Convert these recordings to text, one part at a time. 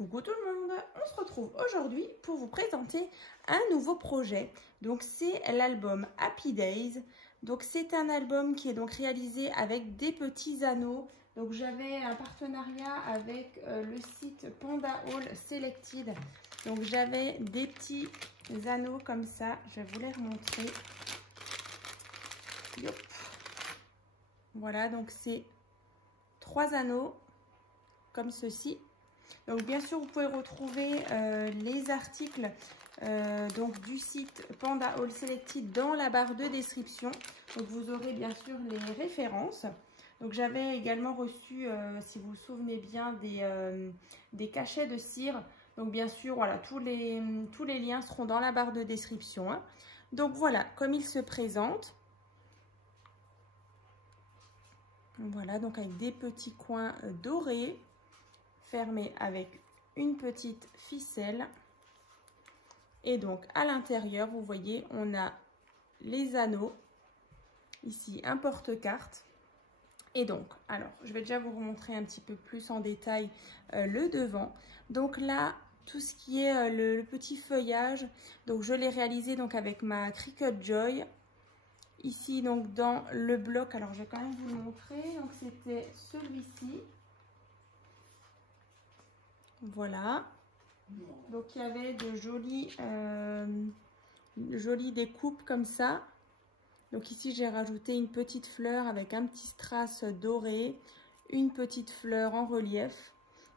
Coucou tout le monde, on se retrouve aujourd'hui pour vous présenter un nouveau projet. Donc c'est l'album Happy Days. Donc c'est un album qui est donc réalisé avec des petits anneaux. Donc j'avais un partenariat avec le site Panda Haul Selected. Donc j'avais des petits anneaux comme ça, je vais vous les remontrer. Yop. Voilà, donc c'est 3 anneaux comme ceci. Donc bien sûr vous pouvez retrouver les articles donc du site Panda Haul Selected dans la barre de description. Donc vous aurez bien sûr les références. Donc j'avais également reçu, si vous vous souvenez bien, des cachets de cire. Donc bien sûr voilà, tous les liens seront dans la barre de description, hein. Donc voilà comme il se présente. Voilà, donc avec des petits coins dorés, fermés avec une petite ficelle. Et donc à l'intérieur, vous voyez, on a les anneaux. Ici, un porte-carte. Et donc, alors, je vais déjà vous remontrer un petit peu plus en détail le devant. Donc là, tout ce qui est le petit feuillage, donc je l'ai réalisé donc avec ma Cricut Joy. Ici, donc dans le bloc, alors je vais quand même vous le montrer. Donc c'était celui-ci. Voilà. Donc il y avait de jolies découpes comme ça. Donc ici j'ai rajouté une petite fleur avec un petit strass doré, une petite fleur en relief.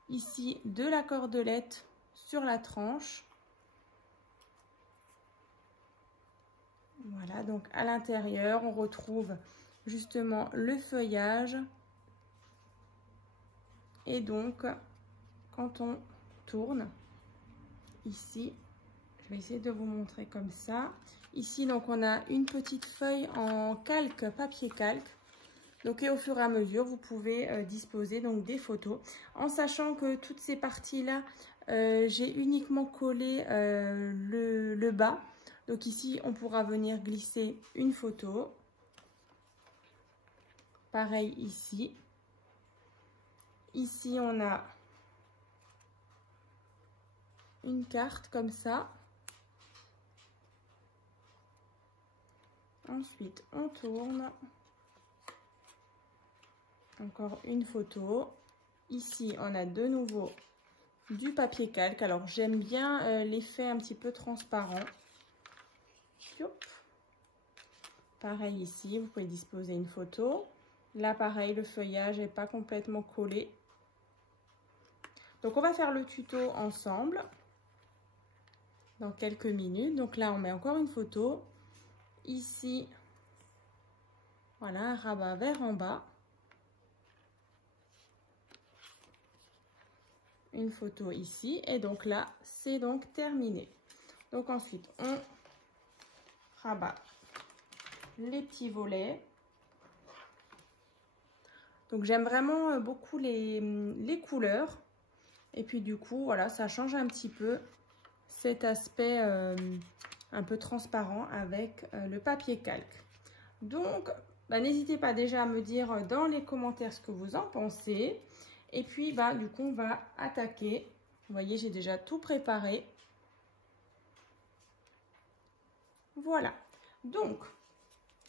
Ici de la cordelette sur la tranche. Voilà, donc à l'intérieur on retrouve justement le feuillage. Et donc quand on tourne ici, je vais essayer de vous montrer comme ça. Ici donc on a une petite feuille en calque, papier calque. Donc et au fur et à mesure vous pouvez disposer donc des photos, en sachant que toutes ces parties là j'ai uniquement collé le bas. Donc ici on pourra venir glisser une photo. Pareil ici. Ici on a une carte comme ça. Ensuite on tourne. Encore une photo. Ici on a de nouveau du papier calque. Alors j'aime bien l'effet un petit peu transparent. Hop. Pareil ici, vous pouvez disposer une photo. Là pareil, le feuillage n'est pas complètement collé. Donc on va faire le tuto ensemble dans quelques minutes. Donc là on met encore une photo. Ici, voilà, un rabat vers en bas. Une photo ici. Et donc là, c'est donc terminé. Donc ensuite, on rabat les petits volets. Donc j'aime vraiment beaucoup les couleurs. Et puis du coup, voilà, ça change un petit peu cet aspect un peu transparent avec le papier calque. Donc, n'hésitez pas déjà à me dire dans les commentaires ce que vous en pensez. Et puis, du coup, on va attaquer. Vous voyez, j'ai déjà tout préparé. Voilà. Donc,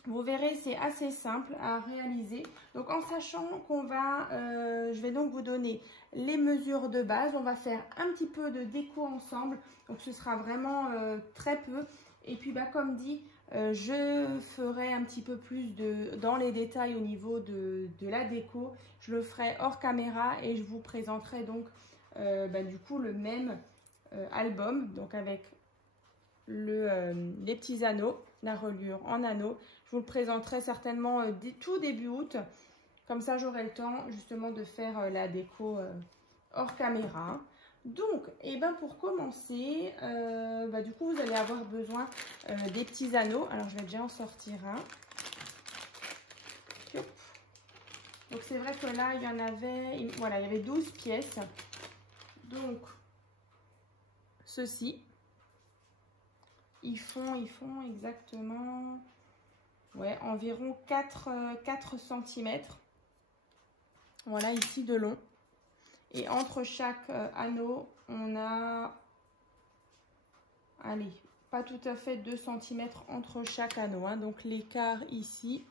vous verrez, c'est assez simple à réaliser. Donc, en sachant qu'on va, je vais donc vous donner les mesures de base. On va faire un petit peu de déco ensemble. Donc, ce sera vraiment très peu. Et puis, comme dit, je ferai un petit peu plus dans les détails au niveau de la déco. Je le ferai hors caméra et je vous présenterai donc du coup le même album. Donc, avec les petits anneaux, la reliure en anneaux. Je vous le présenterai certainement tout début août. Comme ça, j'aurai le temps justement de faire la déco hors caméra. Donc, pour commencer, du coup, vous allez avoir besoin des petits anneaux. Alors, je vais déjà en sortir un. Donc, c'est vrai que là, il y en avait, voilà, il y avait 12 pièces. Donc, ceux-ci. Ils font exactement environ 4 cm. Voilà, ici de long. Et entre chaque anneau, on a, allez, pas tout à fait 2 cm entre chaque anneau, hein. Donc l'écart ici,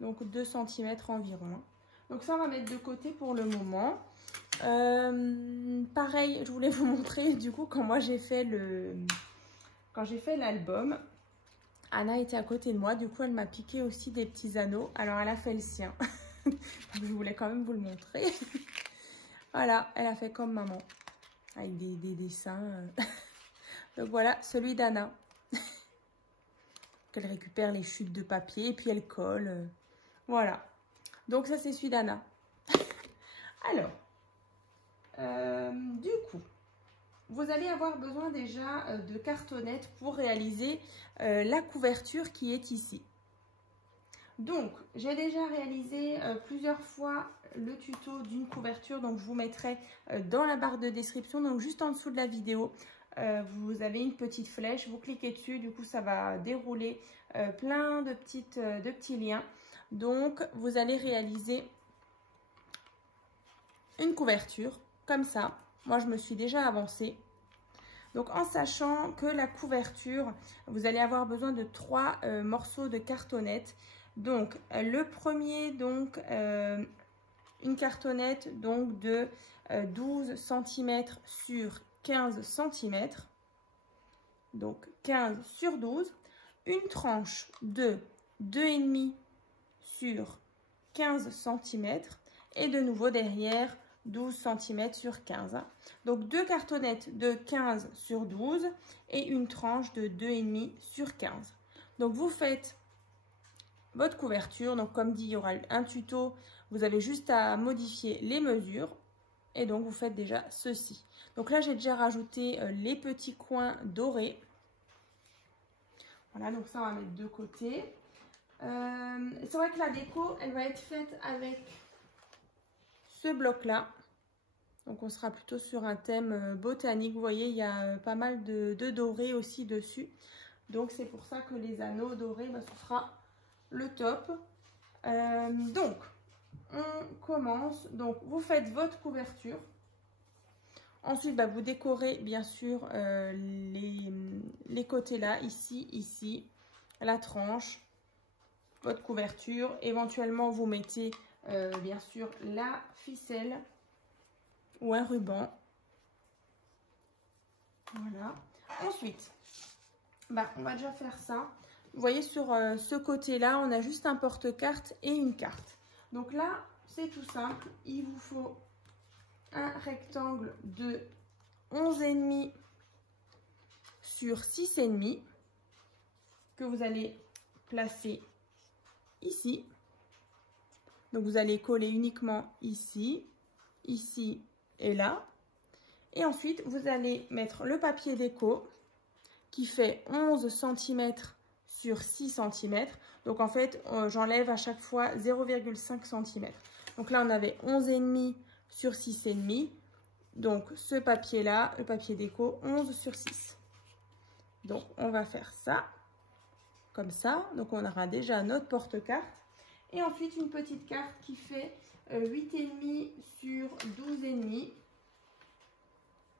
donc 2 cm environ, hein. Donc ça, on va mettre de côté pour le moment. Pareil, je voulais vous montrer du coup quand moi j'ai fait l'album. Anna était à côté de moi, du coup elle m'a piqué aussi des petits anneaux. Alors elle a fait le sien. Je voulais quand même vous le montrer. Voilà, elle a fait comme maman, avec des dessins. Donc voilà, celui d'Anna. Elle récupère les chutes de papier et puis elle colle. Voilà. Donc ça c'est celui d'Anna. Alors, du coup, vous allez avoir besoin déjà de cartonnettes pour réaliser la couverture qui est ici. Donc, j'ai déjà réalisé plusieurs fois le tuto d'une couverture, donc je vous mettrai dans la barre de description, donc juste en dessous de la vidéo. Vous avez une petite flèche, vous cliquez dessus, du coup ça va dérouler plein de petits liens. Donc, vous allez réaliser une couverture comme ça. Moi, je me suis déjà avancée. Donc, en sachant que la couverture, vous allez avoir besoin de 3 morceaux de cartonnette. Donc, le premier, donc, une cartonnette donc, de 12 cm sur 15 cm. Donc, 15 sur 12. Une tranche de 2,5 sur 15 cm. Et de nouveau derrière, 12 cm sur 15. Donc, 2 cartonnettes de 15 sur 12 et une tranche de 2,5 sur 15. Donc, vous faites votre couverture. Donc, comme dit, il y aura un tuto. Vous avez juste à modifier les mesures. Et donc, vous faites déjà ceci. Donc là, j'ai déjà rajouté les petits coins dorés. Voilà, donc ça, on va mettre de côté. C'est vrai que la déco, elle va être faite avec ce bloc-là. Donc, on sera plutôt sur un thème botanique. Vous voyez, il y a pas mal de dorés aussi dessus. Donc, c'est pour ça que les anneaux dorés, bah, ce sera le top. Donc, on commence. Donc, vous faites votre couverture. Ensuite, bah, vous décorez bien sûr les côtés là, ici, la tranche, votre couverture. Éventuellement, vous mettez bien sûr la ficelle ou un ruban. Voilà. Ensuite, bah, on va déjà faire ça. Vous voyez, sur ce côté-là, on a juste un porte-carte et une carte. Donc là, c'est tout simple. Il vous faut un rectangle de 11,5 sur 6,5 que vous allez placer ici. Donc, vous allez coller uniquement ici, ici et là. Et ensuite, vous allez mettre le papier déco qui fait 11 cm sur 6 cm. Donc, en fait, j'enlève à chaque fois 0,5 cm. Donc là, on avait 11,5 sur 6,5. Donc, ce papier-là, le papier déco, 11 sur 6. Donc, on va faire ça, comme ça. Donc, on aura déjà notre porte-carte. Et ensuite, une petite carte qui fait 8,5 sur 12,5.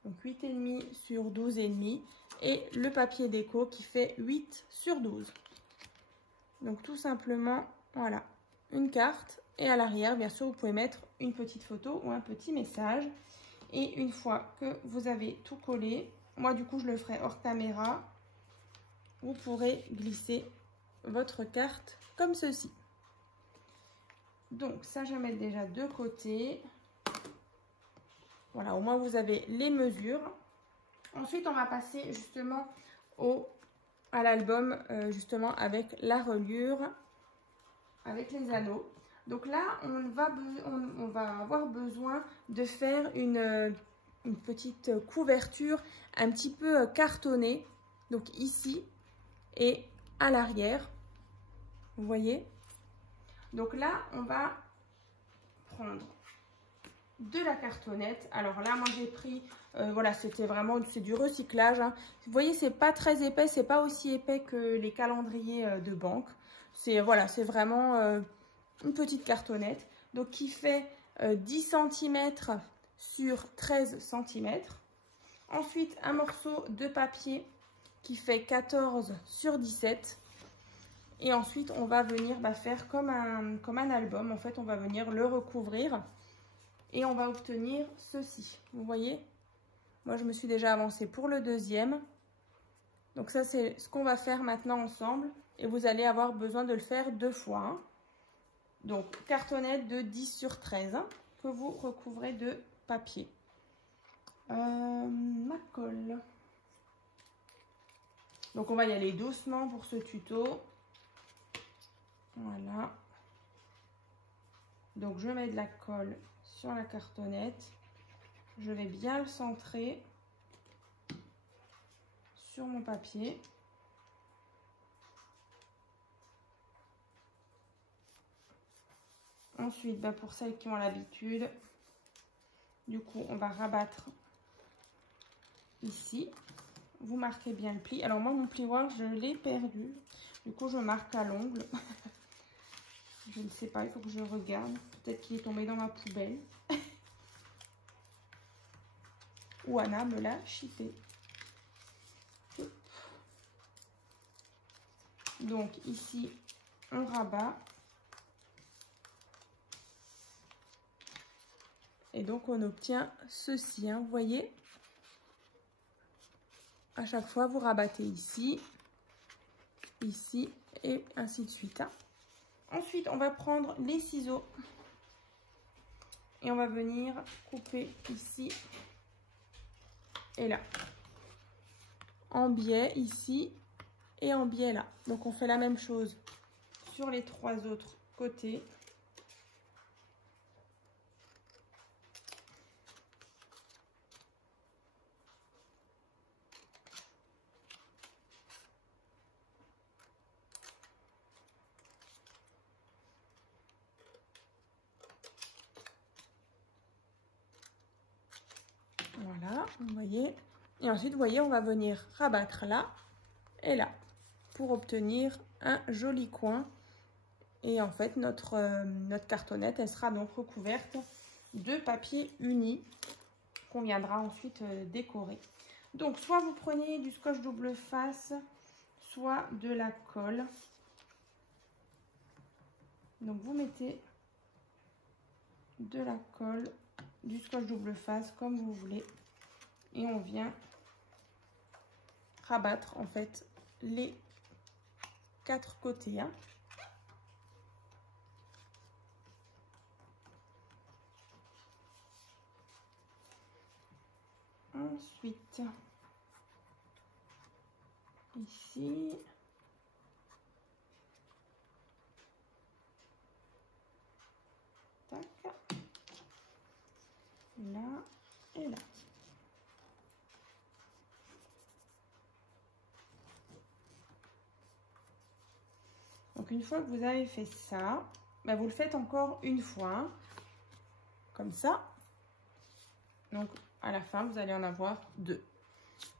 Donc, 8,5 sur 12,5. Et le papier déco qui fait 8 sur 12. Donc, tout simplement, voilà, une carte. Et à l'arrière, bien sûr, vous pouvez mettre une petite photo ou un petit message. Et une fois que vous avez tout collé, moi, du coup, je le ferai hors caméra. Vous pourrez glisser votre carte comme ceci. Donc, ça, je vais mettre déjà de côté. Voilà, au moins, vous avez les mesures. Ensuite, on va passer justement à l'album, justement, avec la reliure, avec les anneaux. Donc là, on va avoir besoin de faire une petite couverture un petit peu cartonnée. Donc ici et à l'arrière, vous voyez. Donc là, on va prendre de la cartonnette. Alors là, moi j'ai pris, voilà, c'était vraiment, c'est du recyclage, hein. Vous voyez, c'est pas très épais, c'est pas aussi épais que les calendriers de banque. C'est, voilà, c'est vraiment une petite cartonnette. Donc qui fait 10 cm sur 13 cm. Ensuite, un morceau de papier qui fait 14 sur 17. Et ensuite, on va venir faire comme un album. En fait, on va venir le recouvrir et on va obtenir ceci. Vous voyez? Moi, je me suis déjà avancée pour le deuxième. Donc ça, c'est ce qu'on va faire maintenant ensemble. Et vous allez avoir besoin de le faire 2 fois. Hein. Donc, cartonnette de 10 sur 13 hein, que vous recouvrez de papier. Ma colle. Donc, on va y aller doucement pour ce tuto. Voilà. Donc, je mets de la colle sur la cartonnette. Je vais bien le centrer sur mon papier. Ensuite, pour celles qui ont l'habitude, du coup, on va rabattre ici. Vous marquez bien le pli. Alors moi, mon plioir, je l'ai perdu. Du coup, je marque à l'ongle. Je ne sais pas, il faut que je regarde. Peut-être qu'il est tombé dans ma poubelle. Ou Anna me l'a chippé. Donc ici, on rabat. Et donc, on obtient ceci, hein, vous voyez. À chaque fois, vous rabattez ici, ici et ainsi de suite. Hein. Ensuite, on va prendre les ciseaux et on va venir couper ici et là. En biais ici et en biais là. Donc, on fait la même chose sur les 3 autres côtés. Voilà, vous voyez. Et ensuite, vous voyez, on va venir rabattre là et là pour obtenir un joli coin. Et en fait, notre cartonnette, elle sera donc recouverte de papier uni qu'on viendra ensuite décorer. Donc, soit vous prenez du scotch double face, soit de la colle. Donc, vous mettez de la colle, du scotch double face comme vous voulez. Et on vient rabattre en fait les 4 côtés. Hein. Ensuite, ici, tac, là et là. Donc une fois que vous avez fait ça, vous le faites encore une fois, hein, comme ça. Donc à la fin, vous allez en avoir 2.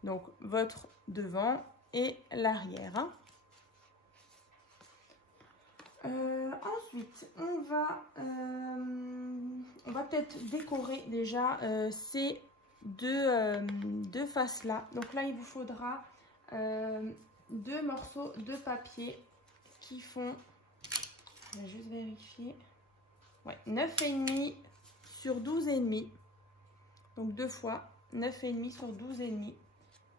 Donc votre devant et l'arrière. Hein. Ensuite, on va peut-être décorer déjà ces deux faces-là. Donc là, il vous faudra 2 morceaux de papier qui font, je vais juste vérifier, ouais, 9,5 sur 12,5. Donc 2 fois 9,5 sur 12,5.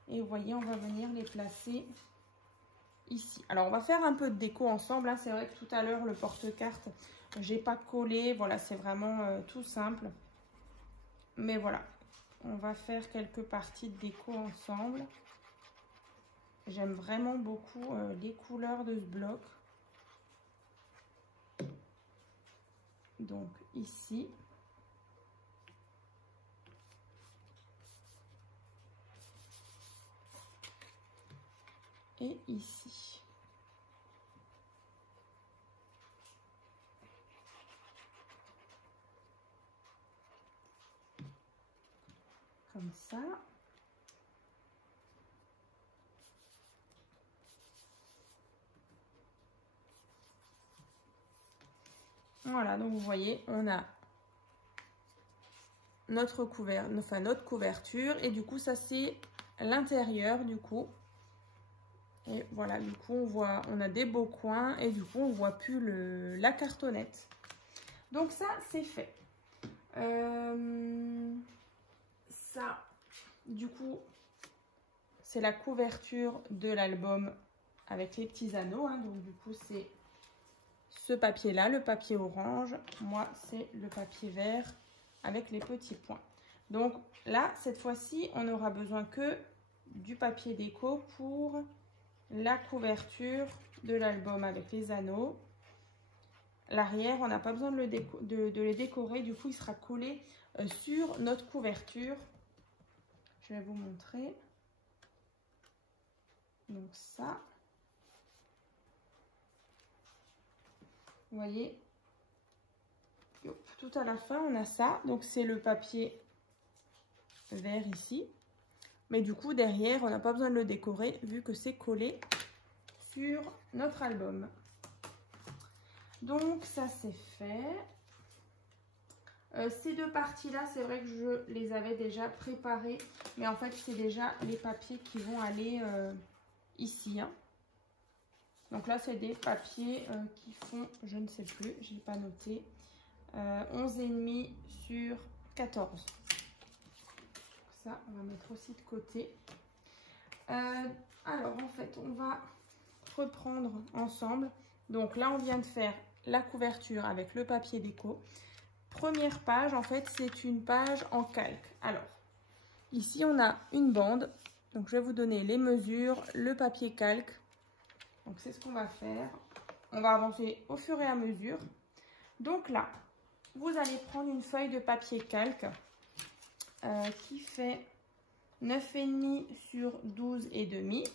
Et vous voyez, on va venir les placer ici. Alors, on va faire un peu de déco ensemble. Hein. C'est vrai que tout à l'heure, le porte-carte, j'ai pas collé. Voilà, c'est vraiment tout simple. Mais voilà, on va faire quelques parties de déco ensemble. J'aime vraiment beaucoup les couleurs de ce bloc. Donc, ici. Et ici. Comme ça. Voilà, donc vous voyez, on a notre couverture. Et du coup, ça c'est l'intérieur du coup. Et voilà, du coup, on a des beaux coins et du coup, on voit plus la cartonnette. Donc ça, c'est fait. Ça, du coup, c'est la couverture de l'album avec les petits anneaux. Hein. Donc du coup, c'est ce papier-là, le papier orange. Moi, c'est le papier vert avec les petits points. Donc là, cette fois-ci, on n'aura besoin que du papier déco pour la couverture de l'album avec les anneaux. L'arrière, on n'a pas besoin de les décorer. Du coup, il sera collé sur notre couverture. Je vais vous montrer. Donc ça. Vous voyez. Hop, tout à la fin, on a ça. Donc c'est le papier vert ici. Mais du coup, derrière, on n'a pas besoin de le décorer vu que c'est collé sur notre album. Donc, ça, c'est fait. Ces deux parties-là, c'est vrai que je les avais déjà préparées. Mais en fait, c'est déjà les papiers qui vont aller ici. Hein. Donc là, c'est des papiers qui font, je ne sais plus, je n'ai pas noté, 11,5 sur 14. Ça, on va mettre aussi de côté. Alors, en fait, on va reprendre ensemble. Donc là, on vient de faire la couverture avec le papier déco. Première page, en fait, c'est une page en calque. Alors, ici, on a une bande. Donc, je vais vous donner les mesures, le papier calque. Donc, c'est ce qu'on va faire. On va avancer au fur et à mesure. Donc là, vous allez prendre une feuille de papier calque qui fait 9,5 sur 12,5.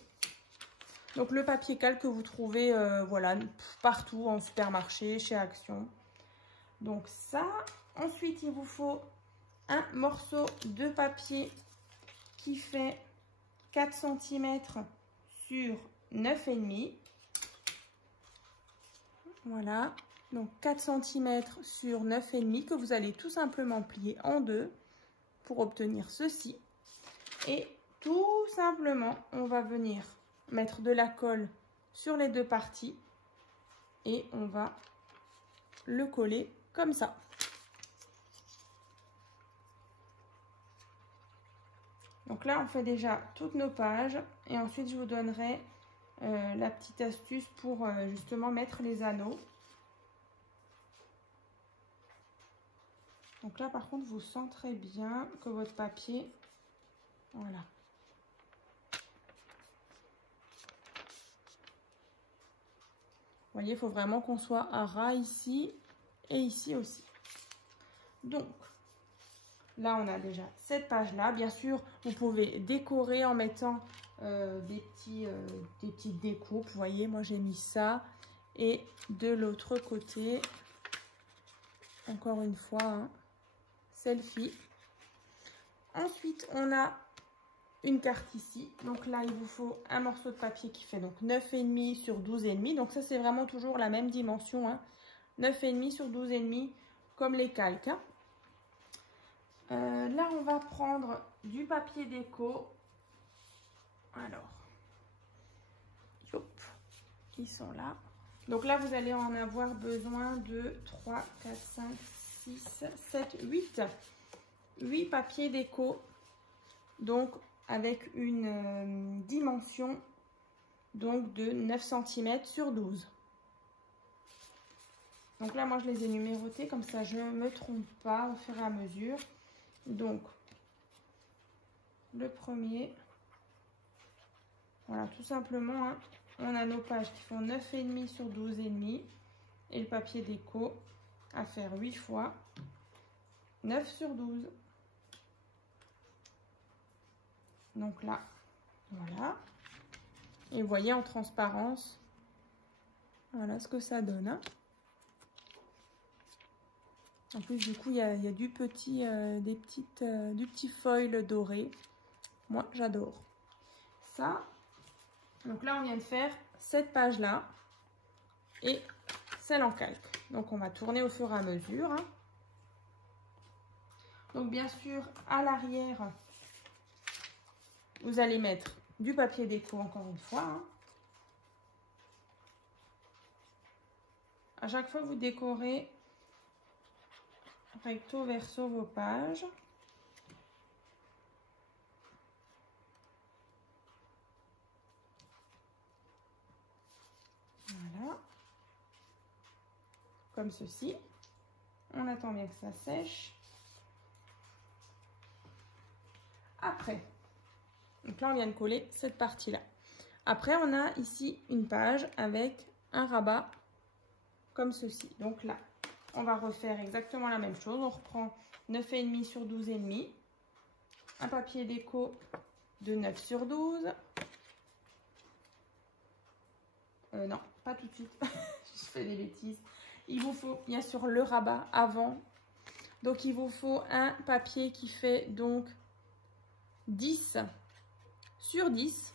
Donc le papier calque que vous trouvez voilà, partout en supermarché, chez Action. Donc ça. Ensuite, il vous faut un morceau de papier qui fait 4 cm sur 9,5. Voilà. Donc 4 cm sur 9,5 que vous allez tout simplement plier en deux pour obtenir ceci. Et tout simplement, on va venir mettre de la colle sur les deux parties et on va le coller comme ça. Donc là, on fait déjà toutes nos pages et ensuite, je vous donnerai la petite astuce pour justement mettre les anneaux. Donc là, par contre, vous centrez bien que votre papier, voilà. Vous voyez, il faut vraiment qu'on soit à ras ici et ici aussi. Donc, là, on a déjà cette page-là. Bien sûr, vous pouvez décorer en mettant des petites découpes. Vous voyez, moi, j'ai mis ça. Et de l'autre côté, encore une fois, hein, selfie. Ensuite, on a une carte ici. Donc là, il vous faut un morceau de papier qui fait donc 9,5 sur 12,5. Donc ça, c'est vraiment toujours la même dimension. Hein. 9,5 sur 12,5 comme les calques. Hein. Là, on va prendre du papier déco. Alors, hop, ils sont là. Donc là, vous allez en avoir besoin de 3, 4, 5, 6, 7, 8. 8 papiers déco. Donc, avec une dimension donc, de 9 cm sur 12. Donc là, moi, je les ai numérotés. Comme ça, je ne me trompe pas au fur et à mesure. Donc, le premier, voilà, tout simplement, hein, on a nos pages qui font 9,5 sur 12,5 et le papier déco à faire 8 fois 9 sur 12. Donc là, voilà. Et vous voyez en transparence, voilà ce que ça donne. Hein. En plus, du coup, il y a du petit foil doré. Moi, j'adore. Ça. Donc là, on vient de faire cette page-là et celle en calque. Donc, on va tourner au fur et à mesure. Hein. Donc bien sûr, à l'arrière, vous allez mettre du papier déco encore une fois. Hein. À chaque fois, vous décorez recto verso vos pages. Voilà. Comme ceci. On attend bien que ça sèche. Après, donc là, on vient de coller cette partie-là. Après, on a ici une page avec un rabat comme ceci. Donc là, on va refaire exactement la même chose. On reprend 9,5 sur 12,5. Un papier déco de 9 sur 12. Non, pas tout de suite. Je fais des bêtises. Il vous faut bien sûr le rabat avant. Donc, il vous faut un papier qui fait donc 10 sur 10.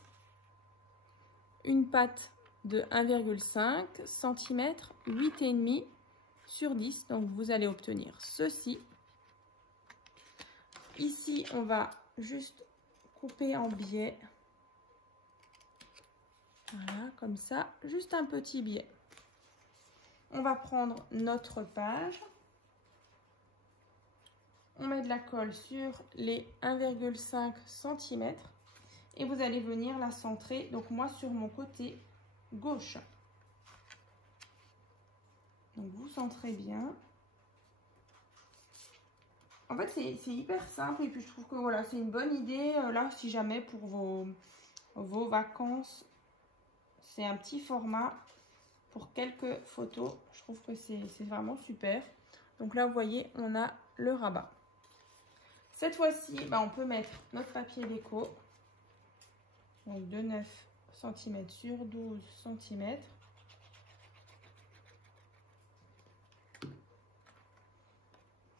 Une patte de 1,5 cm, 8,5 sur 10. Donc, vous allez obtenir ceci. Ici, on va juste couper en biais. Voilà, comme ça, juste un petit biais. On va prendre notre page. On met de la colle sur les 1,5 cm et vous allez venir la centrer, donc moi sur mon côté gauche. Donc vous centrez bien. En fait, c'est hyper simple et puis je trouve que voilà, c'est une bonne idée là si jamais pour vos vacances. C'est un petit format pour quelques photos. Je trouve que c'est vraiment super. Donc là, vous voyez, on a le rabat. Cette fois-ci, on peut mettre notre papier déco. Donc de 9 cm sur 12 cm.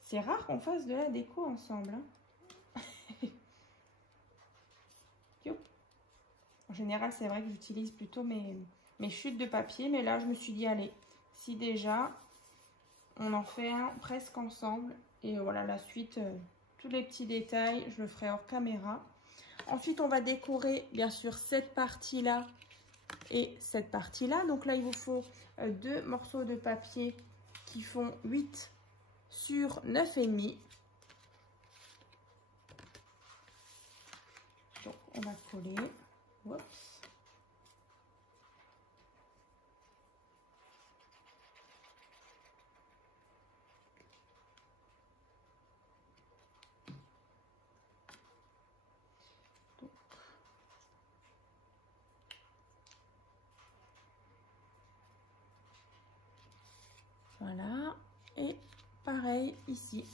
C'est rare qu'on fasse de la déco ensemble. Hein. En général, c'est vrai que j'utilise plutôt mes chutes de papier. Mais là, je me suis dit, allez, si déjà, on en fait un presque ensemble. Et voilà, la suite, tous les petits détails, je le ferai hors caméra. Ensuite, on va décorer, bien sûr, cette partie-là et cette partie-là. Donc là, il vous faut 2 morceaux de papier qui font 8 sur 9,5. Donc, on va coller. Oups. Voilà. Et pareil ici.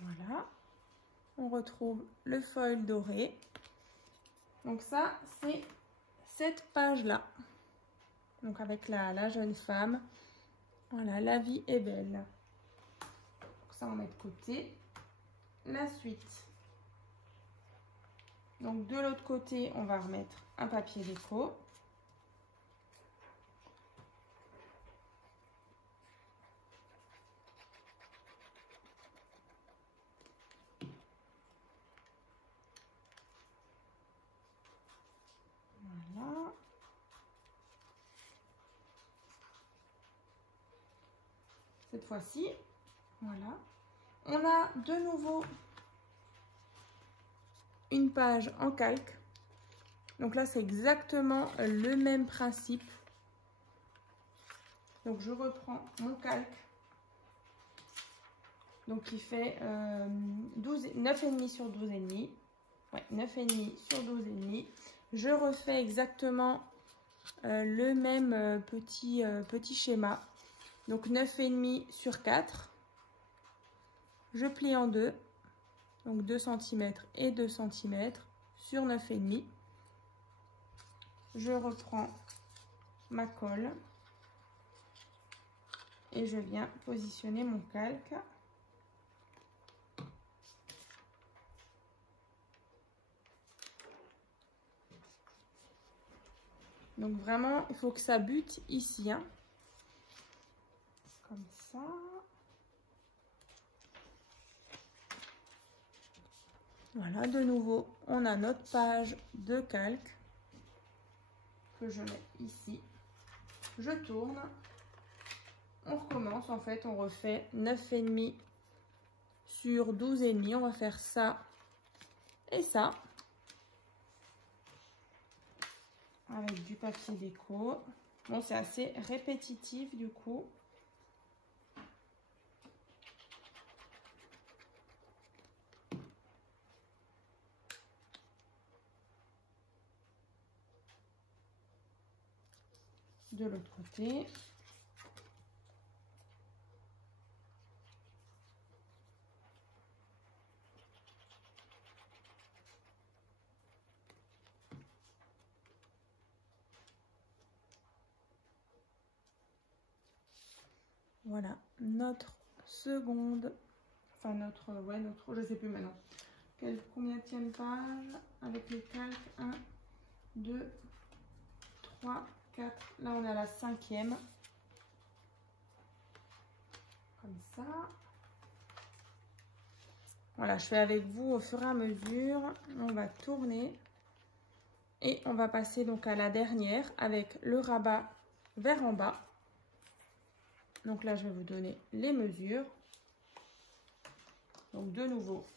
Voilà, on retrouve le foil doré. Donc ça, c'est cette page-là. Donc avec la jeune femme. Voilà, la vie est belle. Donc ça, on met de côté. La suite. Donc de l'autre côté, on va remettre un papier déco. Voilà. Cette fois-ci, voilà. On a de nouveau une page en calque. Donc là, c'est exactement le même principe. Donc je reprends mon calque. Donc il fait 9,5 sur 12,5. Ouais, 9,5 sur 12,5. Je refais exactement le même petit schéma. Donc 9,5 sur 4. Je plie en deux. Donc 2 cm et 2 cm sur 9,5. Je reprends ma colle. Et je viens positionner mon calque. Donc vraiment, il faut que ça bute ici, hein. Comme ça. Voilà, de nouveau, on a notre page de calque que je mets ici. Je tourne. On recommence, en fait, on refait 9,5 sur 12,5. On va faire ça et ça. Avec du papier déco. Bon, c'est assez répétitif du coup. De l'autre côté. Voilà, notre seconde, enfin notre, ouais, notre, je sais plus maintenant. Combienième page avec les calques? 1, 2, 3, 4. Là, on est à la 5e. Comme ça. Voilà, je fais avec vous au fur et à mesure. On va tourner. Et on va passer donc à la dernière avec le rabat vers en bas. Donc là, je vais vous donner les mesures. Donc de nouveau,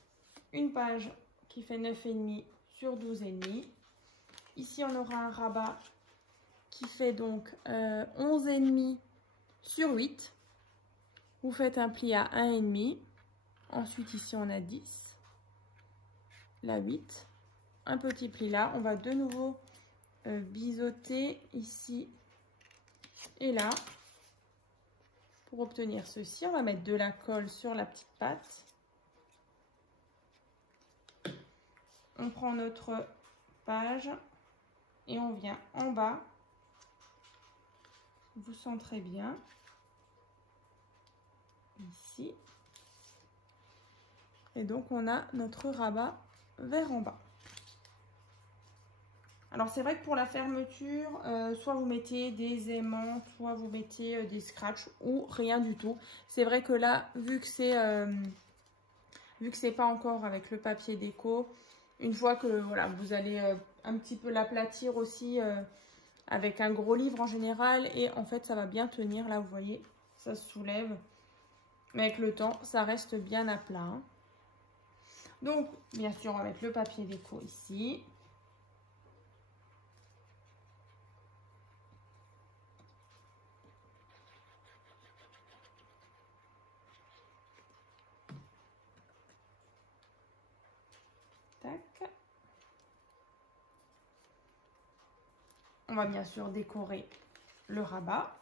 une page qui fait 9,5 sur 12,5. Ici, on aura un rabat qui fait donc 11,5 sur 8. Vous faites un pli à 1,5. Ensuite, ici, on a 10. La 8. Un petit pli là. On va de nouveau biseauter ici et là. Pour obtenir ceci, on va mettre de la colle sur la petite patte. On prend notre page et on vient en bas. Vous centrez bien. Ici. Et donc, on a notre rabat vers en bas. Alors, c'est vrai que pour la fermeture, soit vous mettez des aimants, soit vous mettez des scratchs ou rien du tout. C'est vrai que là, vu que c'est pas encore avec le papier déco, une fois que voilà, vous allez un petit peu l'aplatir aussi avec un gros livre en général, et en fait, ça va bien tenir. Là, vous voyez, ça se soulève. Mais avec le temps, ça reste bien à plat, hein. Donc, bien sûr, on va mettre le papier déco ici. Tac. On va bien sûr décorer le rabat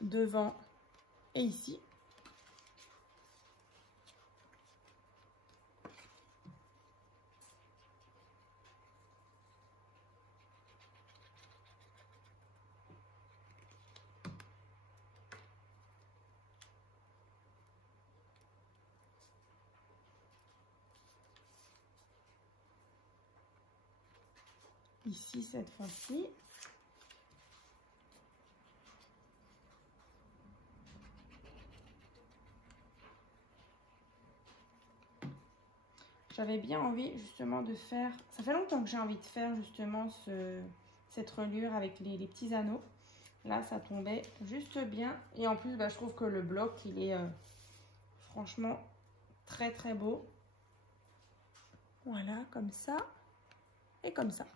devant et ici. Ici cette fois-ci. J'avais bien envie justement de faire, ça fait longtemps que j'ai envie de faire justement cette reliure avec les petits anneaux. Là ça tombait juste bien et en plus je trouve que le bloc il est franchement très très beau. Voilà, comme ça et comme ça.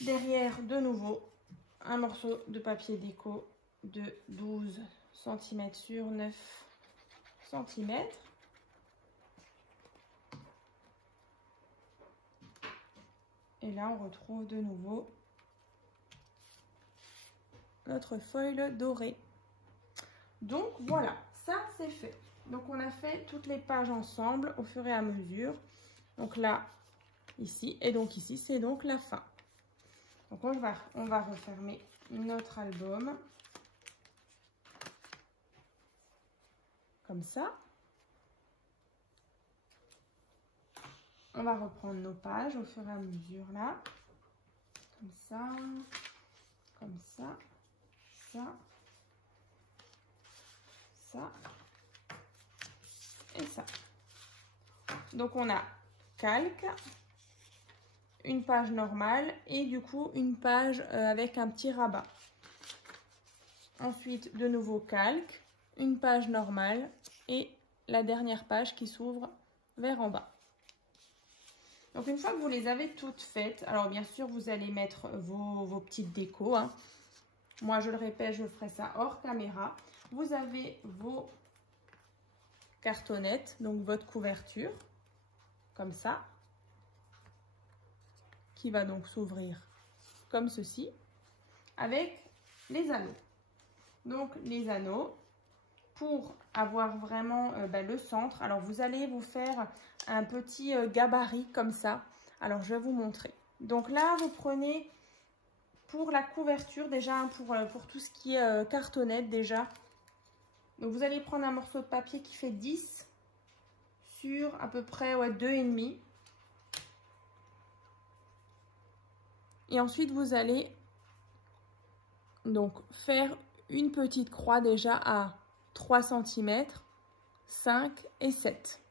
Derrière, de nouveau, un morceau de papier déco de 12 cm sur 9 cm. Et là, on retrouve de nouveau notre foil doré. Donc, voilà, ça, c'est fait. Donc, on a fait toutes les pages ensemble au fur et à mesure. Donc là, ici, et donc ici, c'est donc la fin. Donc, on va refermer notre album. Comme ça. On va reprendre nos pages au fur et à mesure, là. comme ça, comme ça, ça, ça et ça. Donc on a calque, une page normale et du coup une page avec un petit rabat. Ensuite de nouveau calque, une page normale et la dernière page qui s'ouvre vers en bas. Donc une fois que vous les avez toutes faites, alors bien sûr vous allez mettre vos petites décos, hein. Moi je le répète, je ferai ça hors caméra. Vous avez vos cartonnettes, donc votre couverture, comme ça, qui va donc s'ouvrir comme ceci, avec les anneaux. Donc les anneaux, pour avoir vraiment le centre, alors vous allez vous faire un petit gabarit comme ça. Alors je vais vous montrer. Donc là vous prenez pour la couverture déjà, pour tout ce qui est cartonnette déjà. Donc vous allez prendre un morceau de papier qui fait 10 sur à peu près 2,5. Et ensuite vous allez donc faire une petite croix déjà à 3 cm, 5 et 7.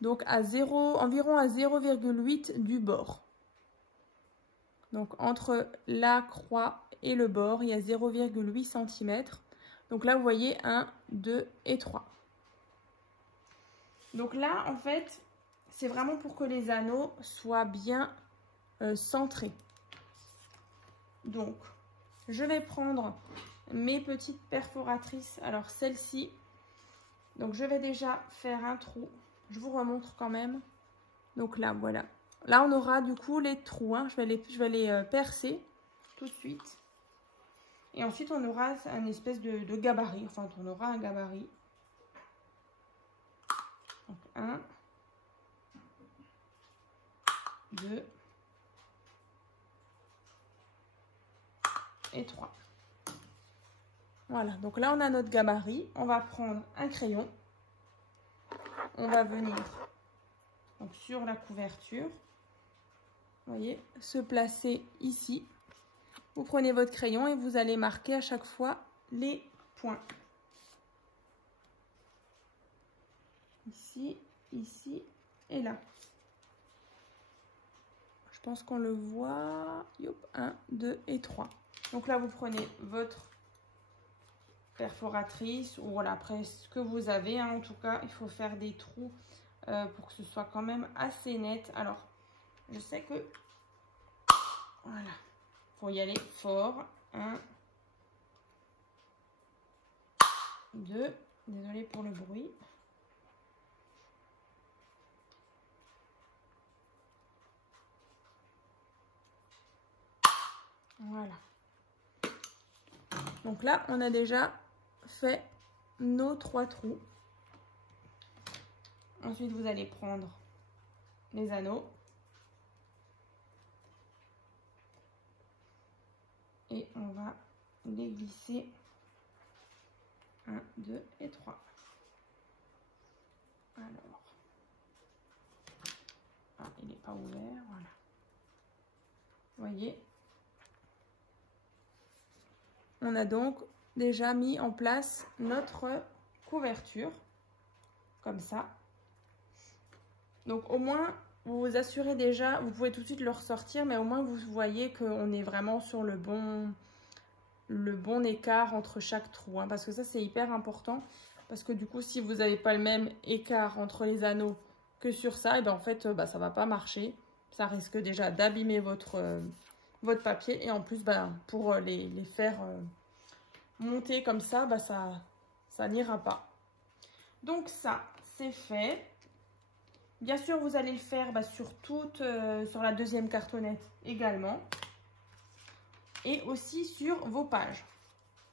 Donc à environ à 0,8 du bord. Donc entre la croix et le bord, il y a 0,8 cm. Donc là, vous voyez 1, 2 et 3. Donc là, en fait, c'est vraiment pour que les anneaux soient bien centrés. Donc, je vais prendre mes petites perforatrices. Alors, celle-ci. Donc, je vais déjà faire un trou. Je vous remontre quand même. Donc là, voilà. Là, on aura du coup les trous. Hein. Je vais les percer tout de suite. Et ensuite, on aura un espèce de gabarit. Enfin, on aura un gabarit. Donc, 1, 2 et 3. Voilà. Donc là, on a notre gabarit. On va prendre un crayon. On va venir donc, sur la couverture. Vous voyez, se placer ici. Vous prenez votre crayon et vous allez marquer à chaque fois les points. Ici, ici et là. Je pense qu'on le voit. 1, 2 et 3. Donc là, vous prenez votre perforatrice ou voilà, après ce que vous avez. Hein. En tout cas, il faut faire des trous pour que ce soit quand même assez net. Alors, je sais que... Voilà. Faut y aller fort. 1, 2. Désolée pour le bruit. Voilà. Donc là, on a déjà fait nos 3 trous. Ensuite, vous allez prendre les anneaux. Et on va les glisser. 1, 2 et 3. Alors. Ah, il n'est pas ouvert. Voilà. Vous voyez. On a donc déjà mis en place notre couverture. Comme ça. Donc au moins, vous vous assurez déjà, vous pouvez tout de suite le ressortir, mais au moins vous voyez qu'on est vraiment sur le bon écart entre chaque trou. Hein, parce que ça, c'est hyper important. Parce que du coup, si vous n'avez pas le même écart entre les anneaux que sur ça, et ben en fait, ça ne va pas marcher. Ça risque déjà d'abîmer votre papier. Et en plus, pour les faire monter comme ça, ça n'ira pas. Donc ça, c'est fait. Bien sûr, vous allez le faire sur la deuxième cartonnette également. Et aussi sur vos pages.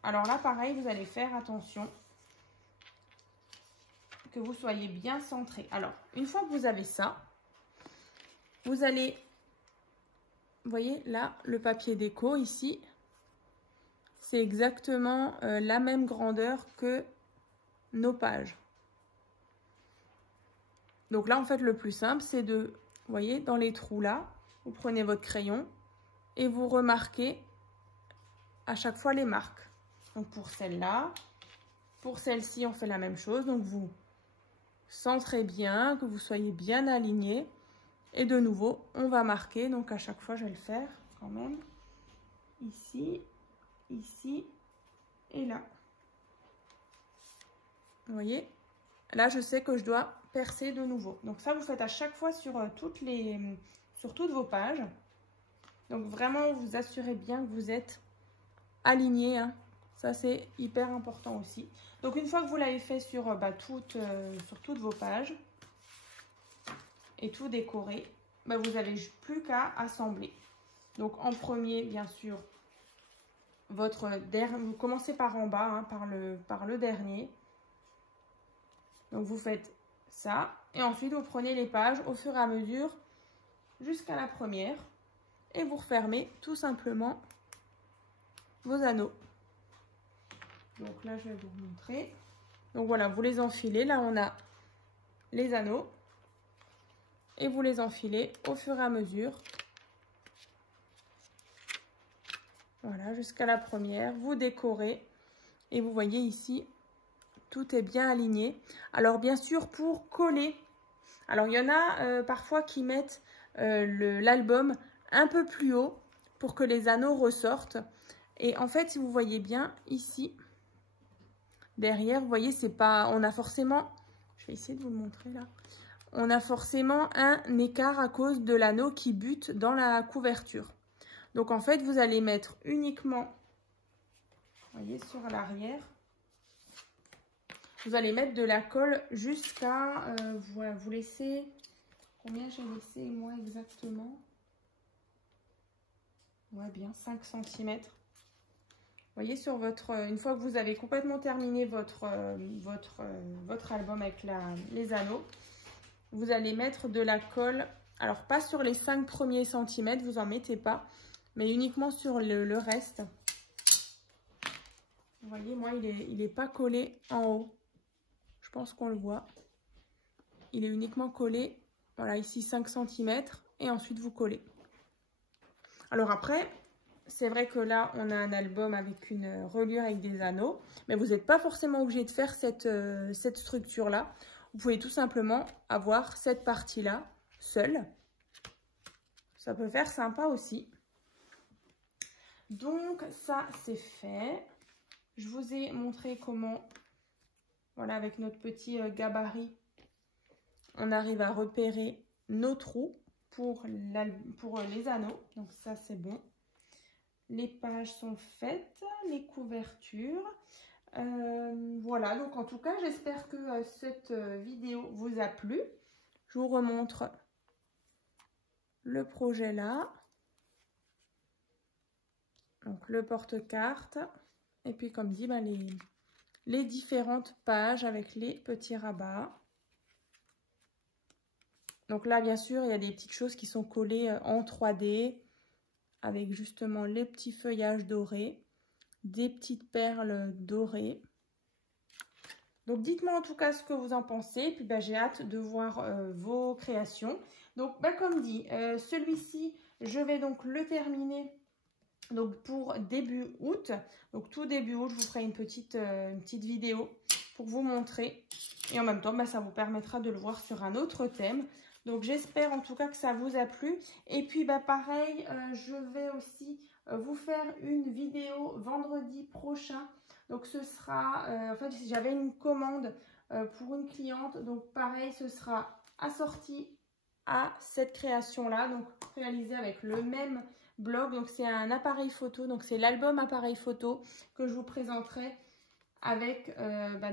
Alors là, pareil, vous allez faire attention que vous soyez bien centré. Alors, une fois que vous avez ça, vous allez, vous voyez là, le papier déco ici, c'est exactement la même grandeur que nos pages. Donc là, en fait, le plus simple, c'est de, vous voyez, dans les trous là, vous prenez votre crayon et vous remarquez à chaque fois les marques. Donc pour celle-là, pour celle-ci, on fait la même chose. Donc vous centrez bien, que vous soyez bien aligné. Et de nouveau, on va marquer. Donc à chaque fois, je vais le faire quand même. Ici, ici et là. Vous voyez? Là, je sais que je dois percer de nouveau. Donc ça, vous faites à chaque fois sur toutes vos pages. Donc vraiment, vous assurez bien que vous êtes aligné, hein. Ça, c'est hyper important aussi. Donc une fois que vous l'avez fait sur toutes vos pages et tout décoré, vous n'avez plus qu'à assembler. Donc en premier, bien sûr, vous commencez par en bas, hein, par le dernier. Donc vous faites ça et ensuite vous prenez les pages au fur et à mesure jusqu'à la première et vous refermez tout simplement vos anneaux. Donc là je vais vous montrer. Donc voilà, vous les enfilez. Là on a les anneaux et vous les enfilez au fur et à mesure. Voilà, jusqu'à la première. Vous décorez et vous voyez ici, tout est bien aligné. Alors bien sûr, pour coller, alors il y en a parfois qui mettent l'album un peu plus haut pour que les anneaux ressortent. Et en fait, si vous voyez bien ici, derrière, vous voyez, c'est pas, on a forcément, je vais essayer de vous le montrer là, on a forcément un écart à cause de l'anneau qui bute dans la couverture. Donc en fait, vous allez mettre uniquement, vous voyez, sur l'arrière, vous allez mettre de la colle jusqu'à, vous laissez, combien j'ai laissé moi exactement? Ouais, bien 5 cm. Vous voyez, sur une fois que vous avez complètement terminé votre album avec les anneaux, vous allez mettre de la colle, alors pas sur les 5 premiers centimètres, vous en mettez pas, mais uniquement sur le reste. Vous voyez, moi, il est pas collé en haut. Je pense qu'on le voit. Il est uniquement collé, voilà, ici 5 cm, et ensuite vous collez. Alors après, c'est vrai que là, on a un album avec une reliure avec des anneaux, mais vous n'êtes pas forcément obligé de faire cette structure-là. Vous pouvez tout simplement avoir cette partie-là seule. Ça peut faire sympa aussi. Donc ça, c'est fait. Je vous ai montré comment, voilà, avec notre petit gabarit, on arrive à repérer nos trous pour les anneaux. Donc ça, c'est bon. Les pages sont faites, les couvertures. Voilà, donc en tout cas, j'espère que cette vidéo vous a plu. Je vous remontre le projet là. Donc le porte-carte. Et puis comme dit, les différentes pages avec les petits rabats. Donc là, bien sûr, il y a des petites choses qui sont collées en 3D avec justement les petits feuillages dorés, des petites perles dorées. Donc dites-moi en tout cas ce que vous en pensez. Puis j'ai hâte de voir vos créations. Donc comme dit, celui-ci, je vais donc le terminer donc pour début août. Donc tout début août, je vous ferai une petite vidéo pour vous montrer. Et en même temps, ça vous permettra de le voir sur un autre thème. Donc j'espère en tout cas que ça vous a plu. Et puis pareil, je vais aussi vous faire une vidéo vendredi prochain. Donc ce sera, en fait j'avais une commande pour une cliente. Donc pareil, ce sera assorti à cette création là. Donc réalisé avec le même bloc. Donc c'est un appareil photo. Donc c'est l'album appareil photo que je vous présenterai avec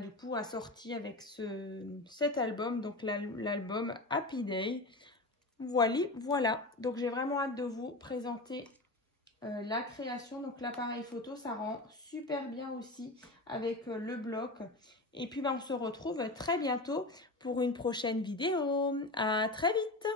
du coup assorti avec cet album, donc l'album Happy Day. Voilà, donc j'ai vraiment hâte de vous présenter la création. Donc l'appareil photo, ça rend super bien aussi avec le bloc. Et puis on se retrouve très bientôt pour une prochaine vidéo. À très vite.